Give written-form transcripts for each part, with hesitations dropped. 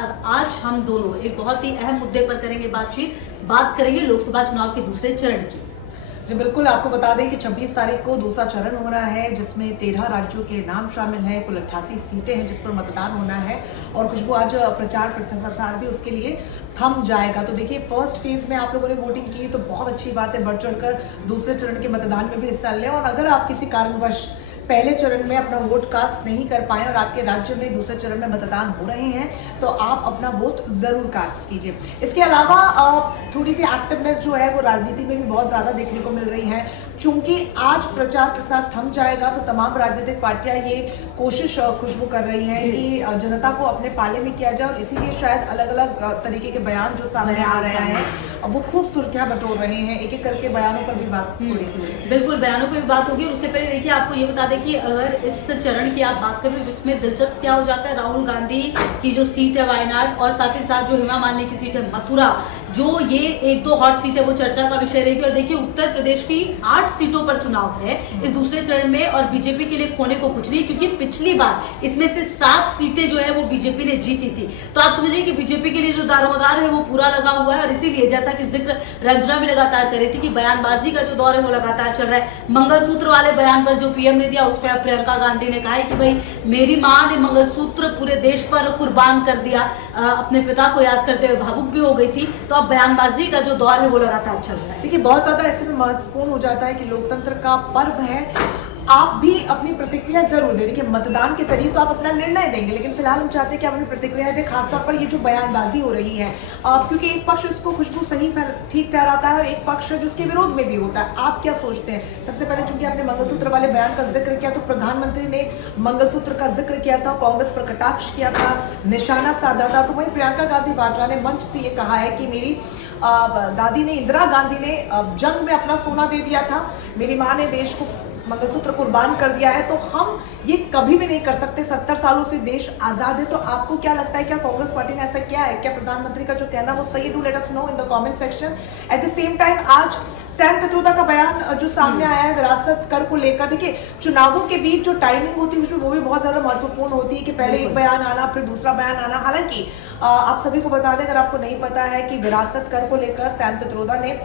और आज हम दोनों एक बहुत ही अहम मुद्दे पर करेंगे बात करेंगे लोकसभा चुनाव के दूसरे चरण की। जी बिल्कुल, आपको बता दें कि 26 तारीख को दूसरा चरण हो रहा है, जिसमें 13 राज्यों के नाम शामिल हैं। कुल 88 सीटें हैं जिस पर मतदान होना है। और खुशबू, आज प्रचार प्रसार भी उसके लिए थम जाएगा। तो देखिए, फर्स्ट फेज में आप लोगों ने वोटिंग की तो बहुत अच्छी बात है, बढ़ चढ़कर दूसरे चरण के मतदान में भी हिस्सा लें। और अगर आप किसी कारणवश पहले चरण में अपना वोट कास्ट नहीं कर पाए और आपके राज्य में दूसरे चरण में मतदान हो रहे हैं, तो आप अपना वोट जरूर कास्ट कीजिए। इसके अलावा थोड़ी सी एक्टिवनेस जो है वो राजनीति में भी बहुत ज़्यादा देखने को मिल रही है। चूंकि आज प्रचार प्रसार थम जाएगा तो तमाम राजनीतिक पार्टियां ये कोशिश खुशबू कर रही हैं कि जनता को अपने पाले में किया जाए, और इसीलिए शायद अलग अलग तरीके के बयान जो सामने आ रहे हैं वो खूब सुर्खियां बटोर रहे हैं। एक एक करके बयानों पर भी बात थोड़ी सी बिल्कुल, बयानों पर भी बात होगी। और उससे पहले देखिए, आपको ये बता दें कि अगर इस चरण की आप बात करें तो इसमें दिलचस्प क्या हो जाता है, राहुल गांधी की जो सीट है वायनाड, और साथ ही साथ जो हेमा मालिनी की सीट है मथुरा, जो ये एक दो हॉट सीट है वो चर्चा का विषय रहेगी। और देखिए, उत्तर प्रदेश की 8 सीटों पर चुनाव है इस दूसरे चरण में, और बीजेपी के लिए खोने को कुछ नहीं, क्योंकि पिछली बार इसमें से 7 सीटें जो है वो बीजेपी ने जीती थी। तो आप समझिए कि बीजेपी के लिए जो दारोमदार है वो पूरा लगा हुआ है। और इसीलिए जैसा कि जिक्र रंजना भी लगातार कर रही थी कि बयानबाजी का जो दौर है वो लगातार चल रहा है। मंगलसूत्र वाले बयान पर जो पीएम ने दिया, उस पर प्रियंका गांधी ने कहा है कि भाई, मेरी मां ने मंगलसूत्र पूरे देश पर कुर्बान कर दिया, अपने पिता को याद करते हुए भावुक भी हो गई थी। तो अब बयानबाजी का जो दौर है वो लगातार चल रहा है। देखिए, बहुत ज्यादा ऐसे में महत्वपूर्ण हो जाता है कि लोकतंत्र का पर्व है, आप भी अपनी प्रतिक्रिया जरूर दें। देखिए, मतदान के जरिए तो आप अपना निर्णय देंगे, लेकिन फिलहाल हम चाहते हैं कि आप अपनी प्रतिक्रिया दें, खासतौर पर ये जो बयानबाजी हो रही है, क्योंकि एक पक्ष उसको खुशबू सही ठीक ठहराता है और एक पक्ष जो उसके विरोध में भी होता है। आप क्या सोचते हैं? सबसे पहले चूंकि आपने मंगलसूत्र वाले बयान का जिक्र किया, तो प्रधानमंत्री ने मंगलसूत्र का जिक्र किया था, कांग्रेस पर कटाक्ष किया था, निशाना साधा था। तो वहीं प्रियंका गांधी वाड्रा ने मंच से ये कहा है कि मेरी दादी ने, इंदिरा गांधी ने जंग में अपना सोना दे दिया था, मेरी माँ ने देश को मंगलसूत्र कुर्बान कर दिया है, तो हम ये कभी भी नहीं कर सकते। 70 सालों से देश आजाद है। तो आपको क्या लगता है, क्या कांग्रेस पार्टी ने ऐसा किया है? क्या प्रधानमंत्री का जो कहना वो सही है? Do let us know in the comment section. At the same time, आज सैम पित्रोदा का बयान जो सामने आया है विरासत कर को लेकर। देखिए, चुनावों के बीच जो टाइमिंग होती है उसमें वो भी बहुत ज्यादा महत्वपूर्ण होती है कि पहले एक बयान आना, फिर दूसरा बयान आना। हालांकि आप सभी को बता दें, अगर आपको नहीं पता है, कि विरासत कर को लेकर सैम पित्रोदा ने,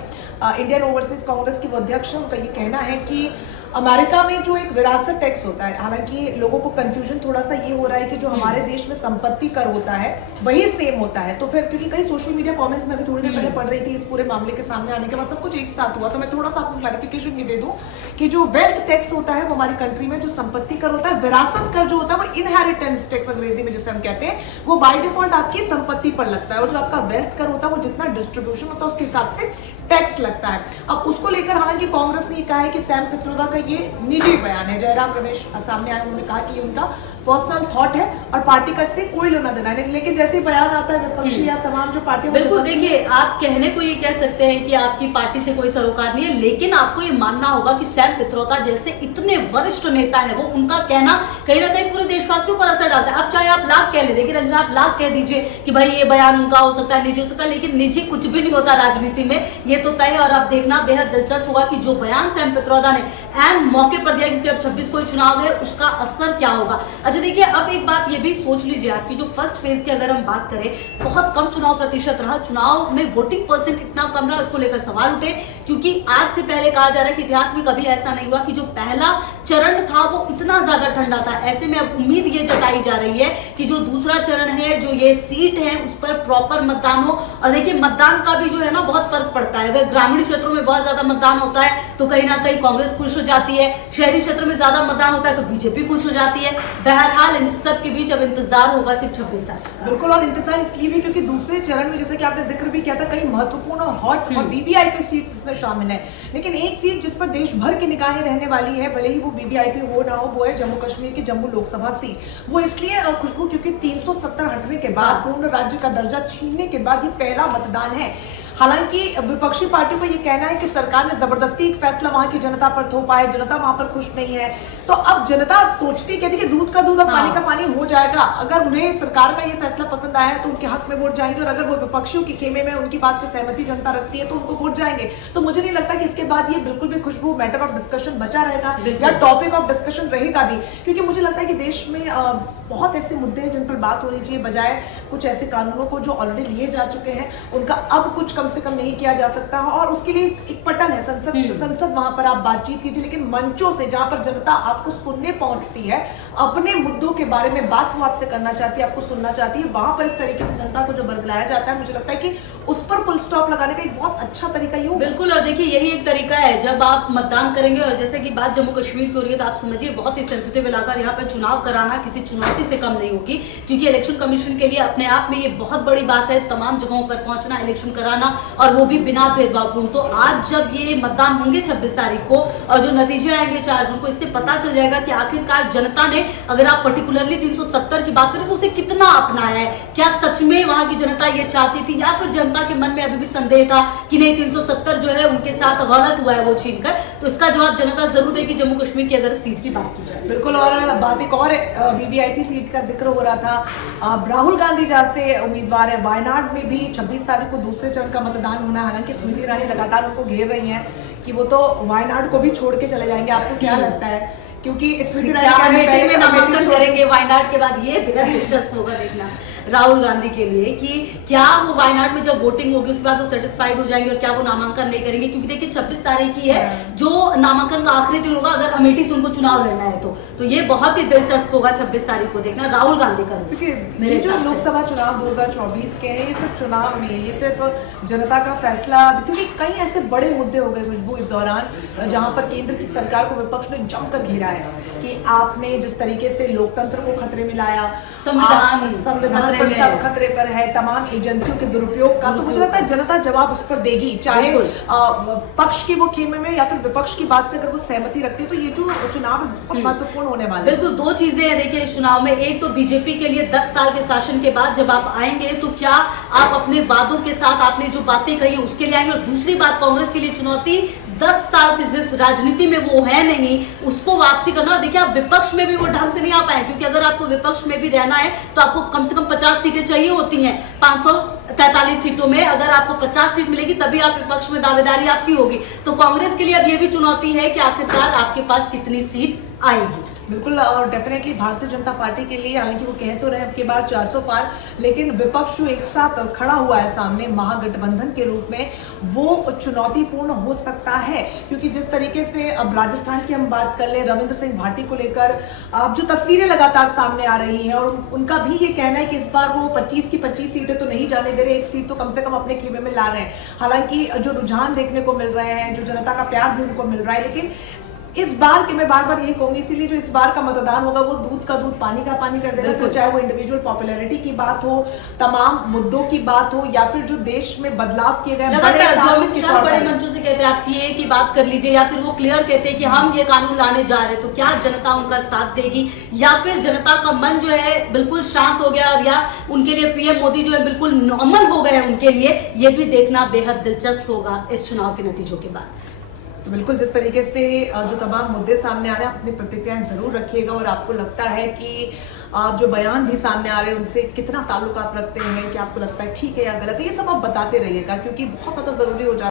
इंडियन ओवरसीज कांग्रेस के वो अध्यक्ष हैं, उनका ये कहना है कि अमेरिका में जो एक विरासत टैक्स होता है, हालांकि लोगों को कंफ्यूजन थोड़ा सा ये हो रहा है कि जो हमारे देश में संपत्ति कर होता है वही सेम होता है। तो फिर क्योंकि कई सोशल मीडिया कमेंट्स में भी थोड़ी देर पहले पढ़ रही थी, इस पूरे मामले के सामने आने के बाद सब कुछ एक साथ हुआ, तो मैं थोड़ा सा आपको क्लैरिफिकेशन ये दे दूं कि जो वेल्थ टैक्स होता है वो हमारी कंट्री में जो संपत्ति कर होता है, विरासत कर जो होता है वो इनहेरिटेंस टैक्स अंग्रेजी में जिसे हम कहते हैं, वो बाय डिफॉल्ट आपकी संपत्ति पर लगता है। और जो आपका वेल्थ कर होता है वो जितना डिस्ट्रीब्यूशन होता है उसके हिसाब से टैक्स लगता है। अब उसको लेकर हालांकि कांग्रेस ने कहा है कि सैम पित्रोदा का ये निजी बयान है। जयराम रमेश सामने आए, उन्होंने कहा कि उनका पर्सनल थॉट है और पार्टी का इससे कोई लेना देना नहीं। लेकिन जैसे बयान आता है विपक्षी या तमाम जो पार्टी, बिल्कुल देखिए, आप कहने को ये कह सकते हैं कि आपकी पार्टी से कोई सरोकार नहीं है, लेकिन आपको ये मानना होगा कि सैम पित्रोदा जैसे इतने वरिष्ठ नेता है, वो उनका कहना कहीं ना कहीं पूरे देशवासियों पर असर डालता है। अब चाहे आप लाख कह ले, देखिए रंजना, आप लाख कह दीजिए कि भाई ये बयान उनका हो सकता है, निजी हो सकता है, लेकिन निजी कुछ भी नहीं होता राजनीति में, ये तो तय है। और आप देखना बेहद दिलचस्प होगा कि जो बयान सैम पित्रोदा ने एन मौके पर दिया, क्योंकि अब 26 को चुनाव है, उसका असर क्या होगा। अच्छा देखिए, अब एक बात ये भी सोच लीजिए आपकी, जो फर्स्ट फेज की अगर हम बात करें, बहुत कम चुनाव प्रतिशत रहा, चुनाव में वोटिंग परसेंट इतना कम रहा, उसको लेकर सवाल उठे। क्योंकि आज से पहले कहा जा रहा है कि इतिहास में कभी ऐसा नहीं हुआ कि जो पहला चरण था वो इतना ज्यादा ठंडा था। ऐसे में अब उम्मीद ये जताई जा रही है कि जो दूसरा चरण है, जो ये सीट है, उस पर प्रॉपर मतदान हो। और देखिए, मतदान का भी जो है ना बहुत फर्क पड़ता है। अगर ग्रामीण क्षेत्रों में बहुत ज्यादा मतदान होता है तो कहीं ना कहीं कांग्रेस खुश हो जाती है, शहरी क्षेत्र में ज्यादा मतदान होता है तो बीजेपी खुश हो जाती है। बहरहाल इन सब के बीच अब इंतजार होगा सिर्फ 26 तारीख का। बिल्कुल, और इंतजार इसलिए भी क्योंकि दूसरे चरण में, जैसे कि आपने जिक्र भी किया था, कई महत्वपूर्ण और हॉट और वीवीआईपी सीट्स इसमें शामिल है। लेकिन एक सीट जिस पर देश भर की निगाहें रहने वाली है, भले ही वो वीवीआईपी हो ना हो, वो है जम्मू कश्मीर की जम्मू लोकसभा सीट। वो इसलिए खुशबू क्योंकि 370 हटने के बाद, पूर्ण राज्य का दर्जा छीनने के बाद ये पहला मतदान है। हालांकि विपक्षी पार्टी को यह कहना है कि सरकार ने जबरदस्ती एक फैसला वहां की जनता पर थोपा है, जनता वहां पर खुश नहीं है। तो अब जनता सोचती कहती कि दूध का दूध और पानी का पानी हो जाएगा। अगर उन्हें सरकार का ये फैसला पसंद आया है तो उनके हक में वोट जाएंगे, और अगर वो विपक्षियों के खेमे में उनकी बात से सहमति जनता रखती है तो उनको वोट जाएंगे। तो मुझे नहीं लगता कि इसके बाद ये बिल्कुल भी खुशबू मैटर ऑफ डिस्कशन बचा रहेगा या टॉपिक ऑफ डिस्कशन रहेगा भी, क्योंकि मुझे लगता है कि देश में बहुत ऐसे मुद्दे हैं जिन पर बात होनी चाहिए, बजाय कुछ ऐसे कानूनों को जो ऑलरेडी लिए जा चुके हैं उनका अब कुछ कम से कम नहीं किया जा सकता। और उसके लिए एक पटल है संसद, वहां पर आप बातचीत कीजिए, लेकिन मंचों से जहां पर जनता आपको सुनने पहुंचती है, अपने मुद्दों के बारे में बात वो आपसे करना चाहती है, आपको सुनना चाहती है, वहां पर इस तरीके से जनता को जो बरगलाया जाता है, मुझे लगता है कि उस पर फुल स्टॉप लगाने का एक बहुत अच्छा तरीका ये होगा। बिल्कुल, और देखिए यही एक तरीका है जब आप मतदान करेंगे। और जैसे कि बात जम्मू कश्मीर की हो रही है तो आप समझिए बहुत ही सेंसिटिव इलाका, यहाँ पर चुनाव कराना किसी चुनौती से कम नहीं होगी, क्योंकि इलेक्शन कमीशन के लिए अपने आप में ये बहुत बड़ी बात है तमाम जगहों पर पहुंचना, इलेक्शन कराना, और वो भी बिना भेदभावपूर्ण। तो आज जब ये मतदान होंगे 26 तारीख को और जो नतीजे आएंगे 4 जून को, इससे पता चल जाएगा कि आखिरकार जनता ने, अगर आप पर्टिकुलरली 370 की बात करें तो उसे कितना अपनाया है। क्या सच में वहां की जनता ये चाहती थी, या फिर जनता के मन में अभी भी संदेह था कि नहीं 370 जो है उनके साथ गलत हुआ है वो छीनकर। तो इसका जवाब जनता जरूर देगी जम्मू कश्मीर की अगर सीट की बात की जाए। बिल्कुल, और बात एक और वीवीआईपी सीट का जिक्र हो रहा था। राहुल गांधी जहां से उम्मीदवार है, वायनाड में भी 26 तारीख को दूसरे चरण का मतदान होना है। हालांकि स्मृति ईरानी लगातार उनको घेर रही हैं कि वो तो वायनाड को भी छोड़ के चले जाएंगे। आपको क्या लगता है? क्योंकि स्मृति ईरानी में नामांकन करेंगे वायनाड के बाद, ये बेहद दिलचस्प होगा देखना राहुल गांधी के लिए कि क्या वो वायनाड में जब वोटिंग होगी उसके बाद वो सेटिस्फाइड हो जाएंगे और क्या वो नामांकन नहीं करेंगे। क्योंकि देखिए 26 तारीख ही है जो नामांकन का आखिरी दिन होगा, अगर अमेठी से उनको चुनाव लड़ना है तो ये बहुत ही दिलचस्प होगा 26 तारीख को देखना राहुल गांधी का। क्योंकि ये जो लोकसभा चुनाव 2024 के हैं, ये सिर्फ चुनाव नहीं है, ये सिर्फ जनता का फैसला, क्योंकि कई ऐसे बड़े मुद्दे हो गए खुशबू इस दौरान जहां पर केंद्र की सरकार को विपक्ष ने जमकर घेरा है कि आपने जिस तरीके से लोकतंत्र को खतरे में लाया, संविधान पर सब खतरे पर है, तमाम एजेंसियों के दुरुपयोग का, तो मुझे लगता है जनता जवाब उस पर देगी, चाहे पक्ष के वो खेमे में या फिर विपक्ष की बात से अगर वो सहमति रखते हैं। तो ये जो चुनाव है बहुत महत्वपूर्ण होने वाला है। बिल्कुल, 2 चीजें हैं देखिए इस चुनाव में। एक तो बीजेपी के लिए 10 साल के शासन के बाद जब आप आएंगे तो क्या आप अपने वादों के साथ आपने जो बातें कही उसके लिए आएंगे, और दूसरी बात कांग्रेस के लिए चुनौती 10 साल से जिस राजनीति में वो है नहीं उसको वापसी करना। और देखिए आप विपक्ष में भी वो ढंग से नहीं आ पाए, क्योंकि अगर आपको विपक्ष में भी रहना है तो आपको कम से कम 50 सीटें चाहिए होती हैं। 543 सीटों में अगर आपको 50 सीट मिलेगी तभी आप विपक्ष में दावेदारी आपकी होगी। तो कांग्रेस के लिए अब ये भी चुनौती है कि आखिरकार आपके पास कितनी सीट आएगी। बिल्कुल, और डेफिनेटली भारतीय जनता पार्टी के लिए, हालांकि वो कह तो रहे अब की बार 400 पार, लेकिन विपक्ष जो एक साथ खड़ा हुआ है सामने महागठबंधन के रूप में, वो चुनौतीपूर्ण हो सकता है। क्योंकि जिस तरीके से अब राजस्थान की हम बात कर ले, रविंद्र सिंह भाटी को लेकर अब जो तस्वीरें लगातार सामने आ रही हैं, और उनका भी ये कहना है कि इस बार वो 25 की 25 सीटें तो नहीं जाने दे रहे, एक सीट तो कम से कम अपने खेमे में ला रहे हैं। हालांकि जो रुझान देखने को मिल रहे हैं, जो जनता का प्यार भी उनको मिल रहा है, लेकिन इस बार के मैं बार बार यही कहूंगी, इसीलिए जो इस बार का मतदान होगा वो दूध का दूध पानी का पानी कर देगा। फिर चाहे वो इंडिविजुअल पॉपुलैरिटी की बात हो, तमाम मुद्दों की बात हो, या फिर जो देश में बदलाव किए गए बड़े मंचों से कहते हैं आप सीए की बात कर लीजिए, या फिर वो क्लियर कहते हैं कि हम ये कानून लाने जा रहे हैं, तो क्या जनता उनका साथ देगी, या फिर जनता का मन जो है बिल्कुल शांत हो गया, और या उनके लिए पीएम मोदी जो है बिल्कुल नॉर्मल हो गए उनके लिए, ये भी देखना बेहद दिलचस्प होगा इस चुनाव के नतीजों के बाद। तो बिल्कुल जिस तरीके से जो तमाम मुद्दे सामने आ रहे हैं, अपनी प्रतिक्रियाएं जरूर रखिएगा, और आपको लगता है कि जो बयान भी सामने आ रहे हैं उनसे कितना ताल्लुक आप रखते हैं, कि आपको लगता है ठीक है या गलत है, ये सब आप बताते रहिएगा, क्योंकि बहुत ज़्यादा ज़रूरी हो जाता है।